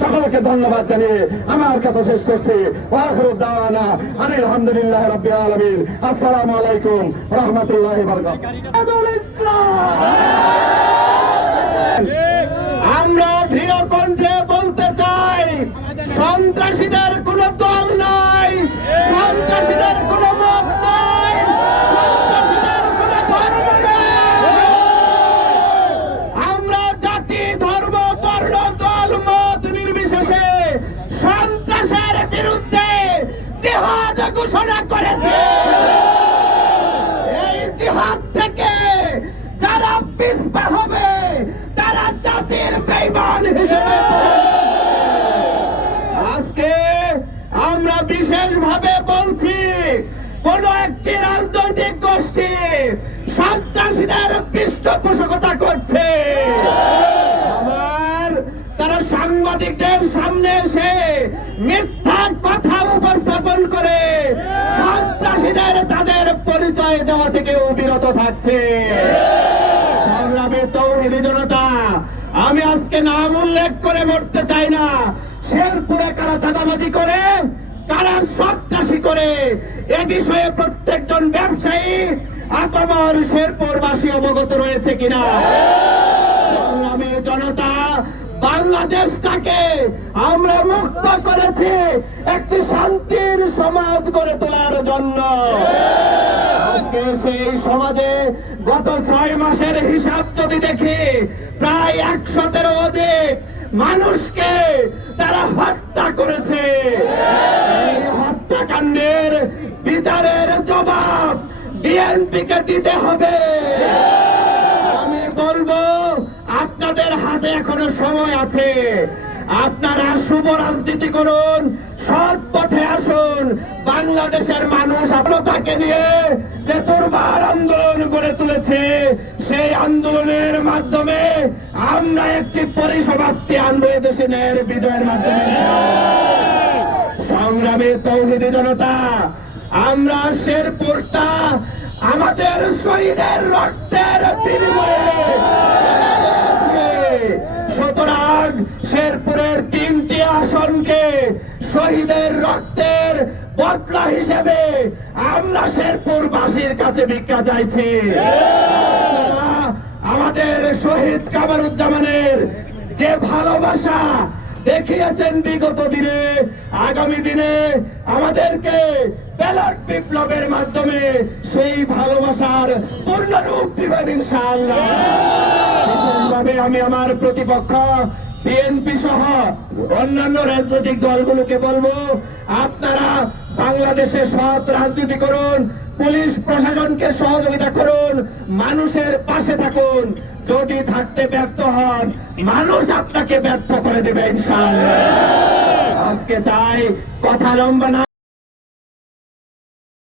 সকলকে ধন্যবাদ জানিয়ে আমার কথা শেষ করছি। আলহামদুলিল্লাহ রাব্বিল আলমিন। আসসালাম আলাইকুম রহমতুল্লাহ আমরা দৃঢ় বেইমান হিসেবে আজকে আমরা বিশেষ ভাবে বলছি, কোন একটি রাজনৈতিক গোষ্ঠী সন্ত্রাসীদের পৃষ্ঠপোষকতা করছে। আমার তারা সাংবাদিকদের সামনে এসে মিথ্যা কথা উপস্থাপন করে সন্ত্রাসীদের তাদের পরিচয় দেওয়া থেকে বিরত থাকছে। আজকে নাম উল্লেখ করে মরতে চাই না। শেরপুরে কারা চাঁদাবাজি করে, কারা সন্ত্রাসী করে, এ বিষয়ে প্রত্যেকজন ব্যবসায়ী আপামর শেরপুরবাসী অবগত রয়েছে কিনা? সংগ্রামী জনতা বাংলাদেশটাকে আমরা মুক্ত করেছি, একটি শান্তির সমাজ গড়ে তোলার জন্য। ছয় মাসের হিসাব যদি দেখি, প্রায় একশতের অধিক মানুষকে তারা হত্যা করেছে। হত্যাকাণ্ডের বিচারের জবাব বিএনপিকে দিতে হবে। আমি বলব, আপনাদের হাতে এখনও সময় আছে। আপনারা শুভ রাজনীতি করুন, সৎ পথে আসুন। বাংলাদেশের মানুষ আপনাকে নিয়ে যে দুর্বার আন্দোলনের মাধ্যমে আমরা একটি পরিসমাপ্তি আনব এদেশের বিজয়ের মাধ্যমে সংগ্রামী তৌহিদি জনতা, আমরা শেরপুরটা আমাদের শহীদের রক্তের বিনিময়ে সুতরাং শেরপুরের তিনটি আসনকে শহীদের রক্তের বদলা হিসেবে আমরা শেরপুরবাসীর কাছে ভিক্ষা চাইছি। আমাদের শহীদ কামারুজ্জামানের যে ভালোবাসা দেখিয়েছেন বিগত দিনে, আগামী দিনে আমাদেরকে ব্যালট বিপ্লবের মাধ্যমে সেই ভালোবাসার পূর্ণরূপ দিবেন ইনশাআল্লাহ। আমি আমার প্রতিপক্ষ বিএনপি সহ অন্যান্য রাজনৈতিক দলগুলোকে বলব, আপনারা বাংলাদেশে সৎ রাজনীতি করুন, পুলিশ প্রশাসনকে সহযোগিতা করুন। মানুষের পাশে থাকুন। যদি থাকতে ব্যর্থ হন, মানুষ আপনাকে ব্যর্থ করে দেবে ইনশাআল্লাহ। আজকে তাই কথা লম্বা না